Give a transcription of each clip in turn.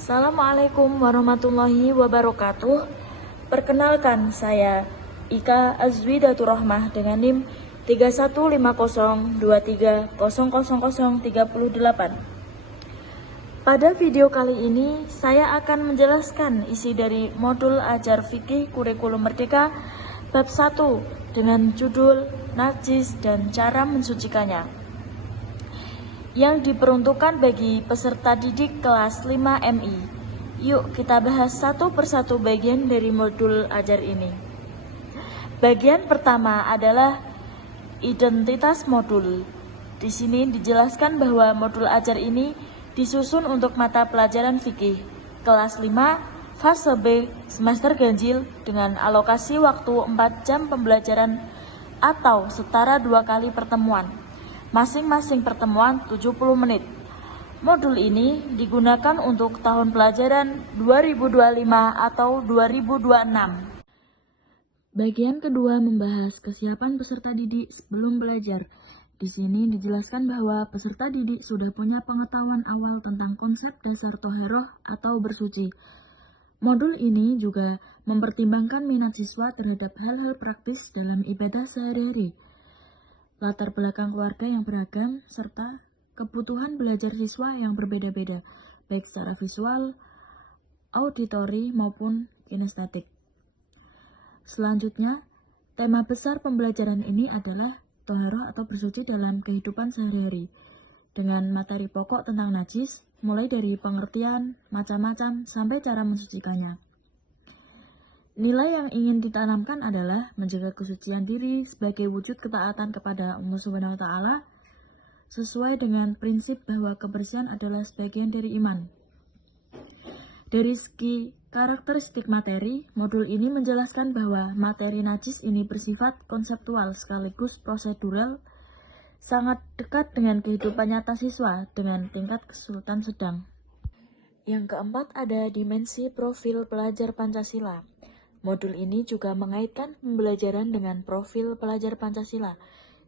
Assalamualaikum warahmatullahi wabarakatuh. Perkenalkan, saya Ika Azwidatur Rahmah dengan NIM 315023000038. Pada video kali ini, saya akan menjelaskan isi dari modul Ajar Fikih Kurikulum Merdeka bab 1 dengan judul Najis dan Cara Mensucikannya, yang diperuntukkan bagi peserta didik kelas 5 MI. Yuk kita bahas satu persatu bagian dari modul ajar ini. Bagian pertama adalah identitas modul. Di sini dijelaskan bahwa modul ajar ini disusun untuk mata pelajaran fikih kelas 5 fase B semester ganjil dengan alokasi waktu 4 jam pembelajaran atau setara 2 kali pertemuan. Masing-masing pertemuan 70 menit. Modul ini digunakan untuk tahun pelajaran 2025 atau 2026. Bagian kedua membahas kesiapan peserta didik sebelum belajar. Di sini dijelaskan bahwa peserta didik sudah punya pengetahuan awal tentang konsep dasar toharoh atau bersuci. Modul ini juga mempertimbangkan minat siswa terhadap hal-hal praktis dalam ibadah sehari-hari, latar belakang keluarga yang beragam, serta kebutuhan belajar siswa yang berbeda-beda, baik secara visual, auditori, maupun kinestetik. Selanjutnya, tema besar pembelajaran ini adalah toharoh atau bersuci dalam kehidupan sehari-hari, dengan materi pokok tentang najis, mulai dari pengertian, macam-macam, sampai cara mensucikannya. Nilai yang ingin ditanamkan adalah menjaga kesucian diri sebagai wujud ketaatan kepada Allah Subhanahu wa Ta'ala, sesuai dengan prinsip bahwa kebersihan adalah sebagian dari iman. Dari segi karakteristik materi, modul ini menjelaskan bahwa materi najis ini bersifat konseptual sekaligus prosedural, sangat dekat dengan kehidupan nyata siswa dengan tingkat kesulitan sedang. Yang keempat ada dimensi profil pelajar Pancasila. Modul ini juga mengaitkan pembelajaran dengan profil pelajar Pancasila,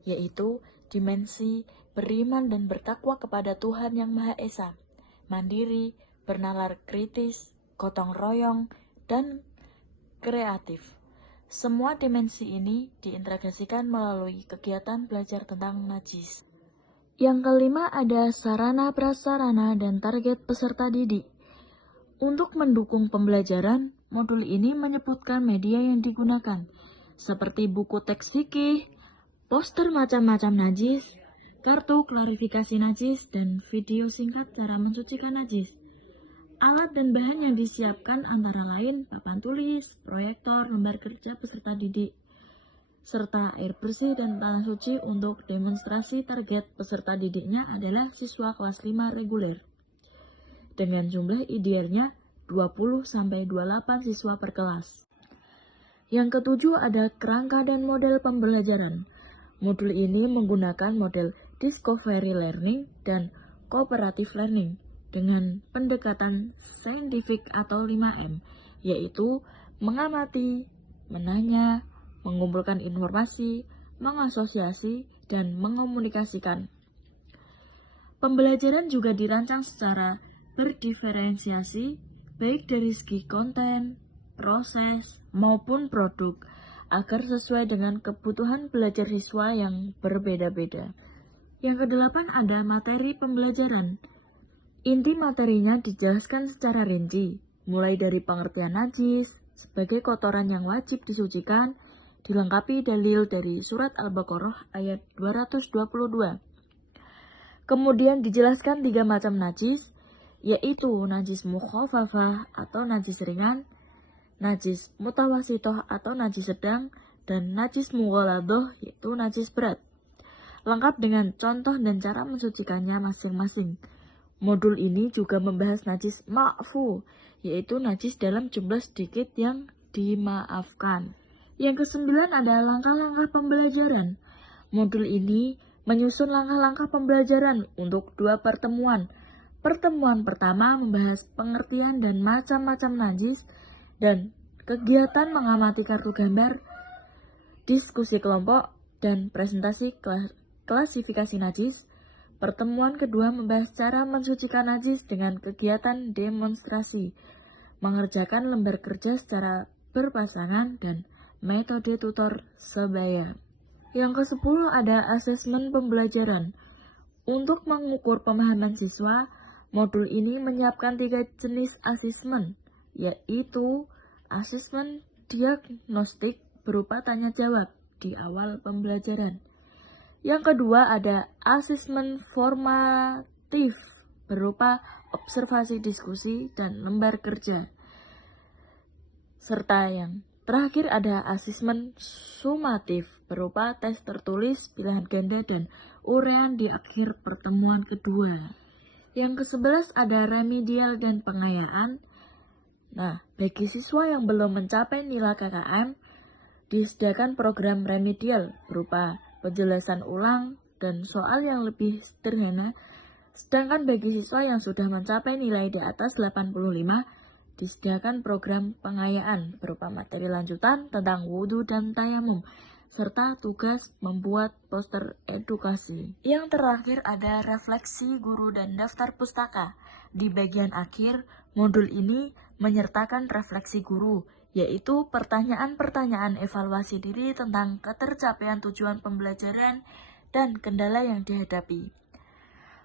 yaitu dimensi beriman dan bertakwa kepada Tuhan Yang Maha Esa, mandiri, bernalar kritis, gotong royong, dan kreatif. Semua dimensi ini diintegrasikan melalui kegiatan belajar tentang najis. Yang kelima ada sarana prasarana dan target peserta didik. Untuk mendukung pembelajaran, modul ini menyebutkan media yang digunakan, seperti buku teks fikih, poster macam-macam najis, kartu klarifikasi najis, dan video singkat cara mensucikan najis. Alat dan bahan yang disiapkan antara lain papan tulis, proyektor, lembar kerja peserta didik, serta air bersih dan tanah suci. Untuk demonstrasi, target peserta didiknya adalah siswa kelas 5 reguler, dengan jumlah idealnya 20-28 siswa per kelas. Yang ketujuh ada kerangka dan model pembelajaran. Modul ini menggunakan model discovery learning dan cooperative learning dengan pendekatan saintifik atau 5M, yaitu mengamati, menanya, mengumpulkan informasi, mengasosiasi, dan mengomunikasikan. Pembelajaran juga dirancang secara berdiferensiasi, baik dari segi konten, proses, maupun produk, agar sesuai dengan kebutuhan belajar siswa yang berbeda-beda. Yang kedelapan ada materi pembelajaran. Inti materinya dijelaskan secara rinci, mulai dari pengertian najis sebagai kotoran yang wajib disucikan, dilengkapi dalil dari surat Al-Baqarah ayat 222. Kemudian dijelaskan 3 macam najis, yaitu najis mukhafafah atau najis ringan, najis mutawasitoh atau najis sedang, dan najis mughaladoh yaitu najis berat, lengkap dengan contoh dan cara mensucikannya masing-masing. Modul ini juga membahas najis ma'fu, yaitu najis dalam jumlah sedikit yang dimaafkan. Yang kesembilan ada langkah-langkah pembelajaran. Modul ini menyusun langkah-langkah pembelajaran untuk 2 pertemuan. Pertemuan pertama membahas pengertian dan macam-macam najis dan kegiatan mengamati kartu gambar, diskusi kelompok, dan presentasi klasifikasi najis. Pertemuan kedua membahas cara mensucikan najis dengan kegiatan demonstrasi, mengerjakan lembar kerja secara berpasangan, dan metode tutor sebaya. Yang ke-10 ada asesmen pembelajaran. Untuk mengukur pemahaman siswa, modul ini menyiapkan 3 jenis asesmen, yaitu asesmen diagnostik berupa tanya jawab di awal pembelajaran. Yang kedua ada asesmen formatif berupa observasi diskusi dan lembar kerja. Serta yang terakhir ada asesmen sumatif berupa tes tertulis, pilihan ganda, dan uraian di akhir pertemuan kedua. Yang ke-11 ada remedial dan pengayaan. Nah, bagi siswa yang belum mencapai nilai KKM, disediakan program remedial berupa penjelasan ulang dan soal yang lebih sederhana, sedangkan bagi siswa yang sudah mencapai nilai di atas 85, disediakan program pengayaan berupa materi lanjutan tentang wudhu dan tayamum, serta tugas membuat poster edukasi. Yang terakhir ada refleksi guru dan daftar pustaka. Di bagian akhir, modul ini menyertakan refleksi guru, yaitu pertanyaan-pertanyaan evaluasi diri tentang ketercapaian tujuan pembelajaran dan kendala yang dihadapi.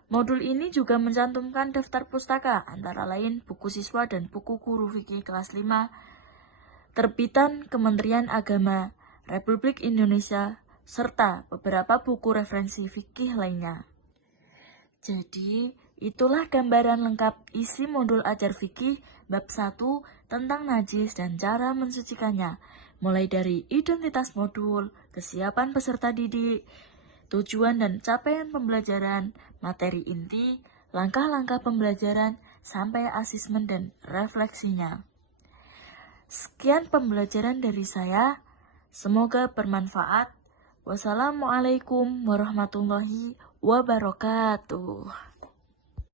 Modul ini juga mencantumkan daftar pustaka, antara lain buku siswa dan buku guru fikih kelas 5, terbitan Kementerian Agama Republik Indonesia, serta beberapa buku referensi fikih lainnya. Jadi, itulah gambaran lengkap isi modul ajar fikih bab 1 tentang najis dan cara mensucikannya, mulai dari identitas modul, kesiapan peserta didik, tujuan dan capaian pembelajaran, materi inti, langkah-langkah pembelajaran, sampai asesmen dan refleksinya. Sekian pembelajaran dari saya, semoga bermanfaat. Wassalamualaikum warahmatullahi wabarakatuh.